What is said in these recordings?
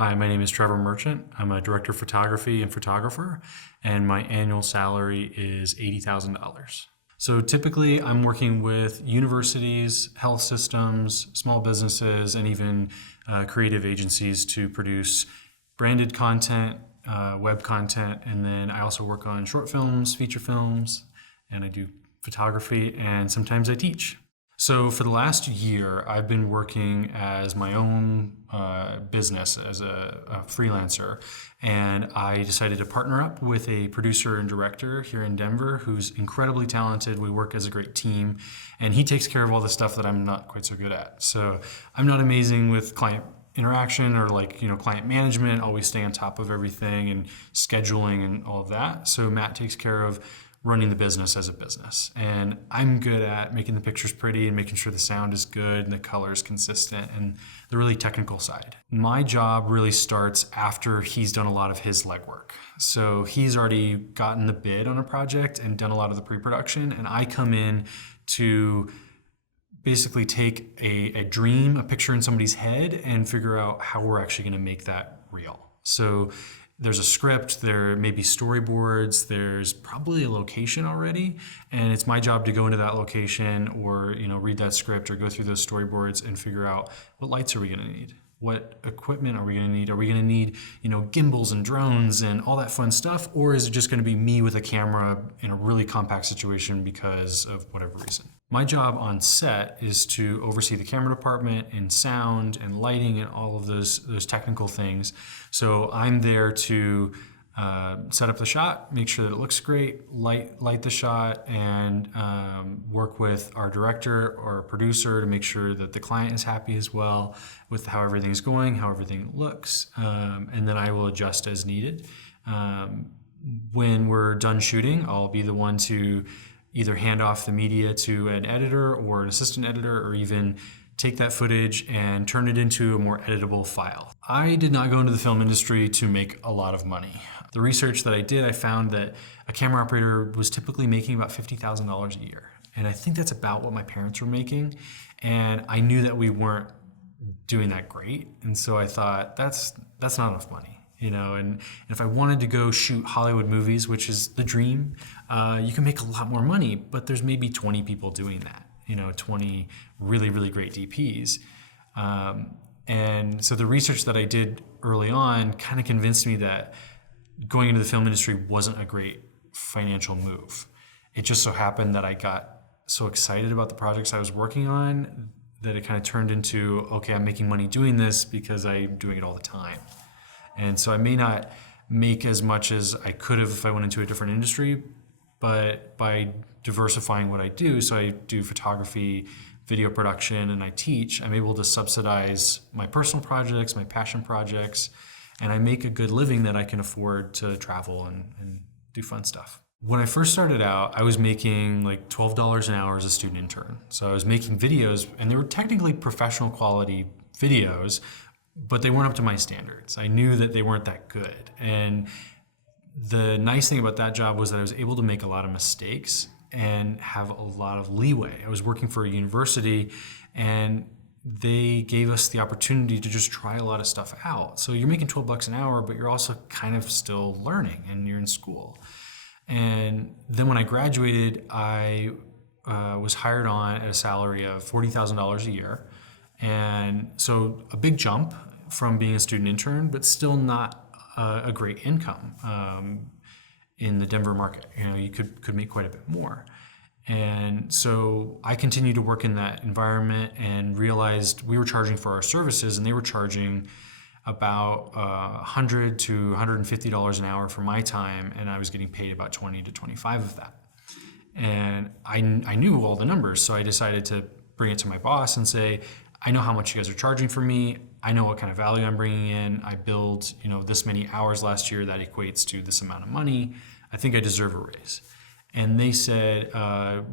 Hi, my name is Trevor Merchant. I'm a director of photography and photographer, and my annual salary is $80,000. So typically, I'm working with universities, health systems, small businesses, and even creative agencies to produce branded content, web content, and then I also work on short films, feature films, and I do photography, and sometimes I teach. So for the last year, I've been working as my own business as a freelancer, and I decided to partner up with a producer and director here in Denver who's incredibly talented. We work as a great team, and he takes care of all the stuff that I'm not quite so good at. So I'm not amazing with client interaction or client management, always stay on top of everything and scheduling and all of that. So Matt takes care of running the business as a business. And I'm good at making the pictures pretty and making sure the sound is good and the color is consistent and the really technical side. My job really starts after he's done a lot of his legwork. So he's already gotten the bid on a project and done a lot of the pre-production, and I come in to basically take a dream, a picture in somebody's head, and figure out how we're actually going to make that real. So there's a script, there may be storyboards, there's probably a location already, and it's my job to go into that location or read that script or go through those storyboards and figure out what lights are we going to need, what equipment are we going to need, are we going to need gimbals and drones and all that fun stuff, or is it just going to be me with a camera in a really compact situation because of whatever reason. My job on set is to oversee the camera department and sound and lighting and all of those technical things. So I'm there to set up the shot, make sure that it looks great, light the shot, and work with our director or producer to make sure that the client is happy as well with how everything's going, how everything looks, and then I will adjust as needed. When we're done shooting, I'll be the one to either hand off the media to an editor or an assistant editor, or even take that footage and turn it into a more editable file. I did not go into the film industry to make a lot of money. The research that I did, I found that a camera operator was typically making about $50,000 a year. And I think that's about what my parents were making. And I knew that we weren't doing that great. And so I thought, that's not enough money. And if I wanted to go shoot Hollywood movies, which is the dream, you can make a lot more money, but there's maybe 20 people doing that, 20 really, really great DPs. And so the research that I did early on kind of convinced me that going into the film industry wasn't a great financial move. It just so happened that I got so excited about the projects I was working on that it kind of turned into, okay, I'm making money doing this because I'm doing it all the time. And so I may not make as much as I could have if I went into a different industry, but by diversifying what I do, so I do photography, video production, and I teach, I'm able to subsidize my personal projects, my passion projects, and I make a good living that I can afford to travel and do fun stuff. When I first started out, I was making like $12 an hour as a student intern. So I was making videos, and they were technically professional quality videos, but they weren't up to my standards. I knew that they weren't that good. And the nice thing about that job was that I was able to make a lot of mistakes and have a lot of leeway. I was working for a university, and they gave us the opportunity to just try a lot of stuff out. So you're making $12 an hour, but you're also kind of still learning, and you're in school. And then when I graduated, I was hired on at a salary of $40,000 a year. And so a big jump from being a student intern, but still not a great income in the Denver market. You could make quite a bit more. And so I continued to work in that environment and realized we were charging for our services, and they were charging about $100 to $150 an hour for my time, and I was getting paid about 20 to 25 of that. And I knew all the numbers, so I decided to bring it to my boss and say, I know how much you guys are charging for me. I know what kind of value I'm bringing in. I billed, this many hours last year. That equates to this amount of money. I think I deserve a raise. And they said,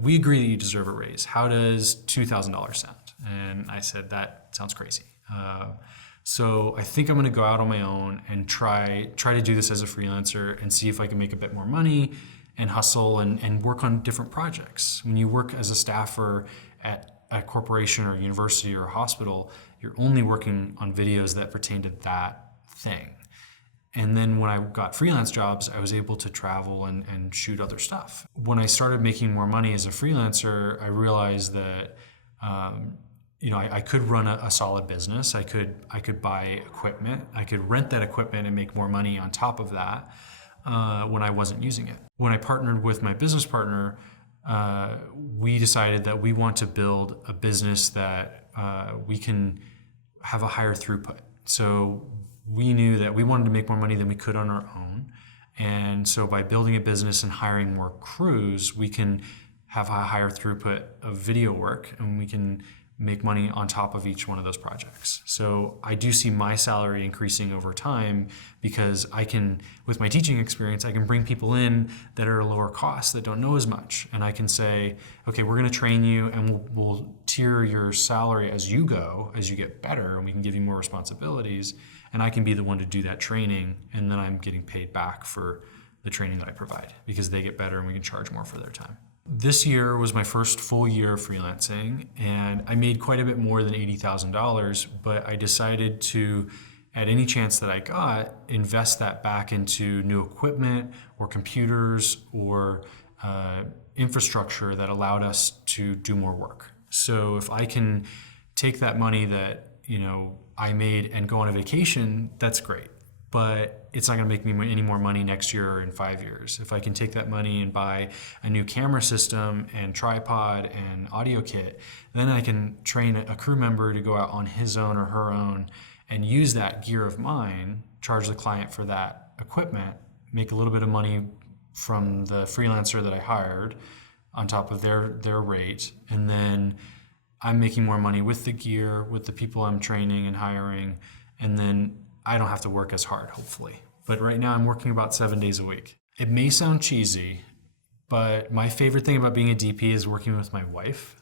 we agree that you deserve a raise. How does $2,000 sound? And I said, that sounds crazy. So I think I'm going to go out on my own and try to do this as a freelancer and see if I can make a bit more money and hustle and work on different projects. When you work as a staffer at a corporation or a university or a hospital, you're only working on videos that pertain to that thing. And then when I got freelance jobs, I was able to travel and shoot other stuff. When I started making more money as a freelancer, I realized that I could run a solid business. I could buy equipment. I could rent that equipment and make more money on top of that when I wasn't using it. When I partnered with my business partner, we decided that we want to build a business that we can have a higher throughput. So we knew that we wanted to make more money than we could on our own. And so by building a business and hiring more crews, we can have a higher throughput of video work, and we can make money on top of each one of those projects. So I do see my salary increasing over time because I can, with my teaching experience, I can bring people in that are lower cost, that don't know as much. And I can say, okay, we're gonna train you and we'll tier your salary as you go, as you get better, and we can give you more responsibilities. And I can be the one to do that training, and then I'm getting paid back for the training that I provide because they get better and we can charge more for their time. This year was my first full year of freelancing, and I made quite a bit more than $80,000, but I decided to, at any chance that I got, invest that back into new equipment or computers or infrastructure that allowed us to do more work. So if I can take that money that I made and go on a vacation, that's great. But it's not going to make me any more money next year or in 5 years. If I can take that money and buy a new camera system and tripod and audio kit, then I can train a crew member to go out on his own or her own and use that gear of mine, charge the client for that equipment, make a little bit of money from the freelancer that I hired on top of their rate, and then I'm making more money with the gear, with the people I'm training and hiring, and then I don't have to work as hard, hopefully. But right now I'm working about 7 days a week. It may sound cheesy, but my favorite thing about being a DP is working with my wife.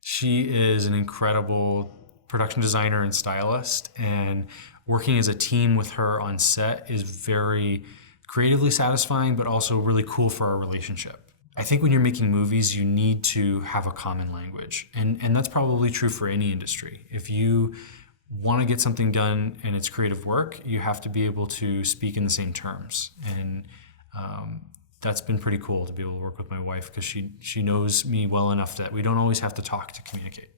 She is an incredible production designer and stylist, and working as a team with her on set is very creatively satisfying, but also really cool for our relationship. I think when you're making movies, you need to have a common language, and that's probably true for any industry. If you want to get something done and it's creative work, you have to be able to speak in the same terms. And that's been pretty cool to be able to work with my wife because she knows me well enough that we don't always have to talk to communicate.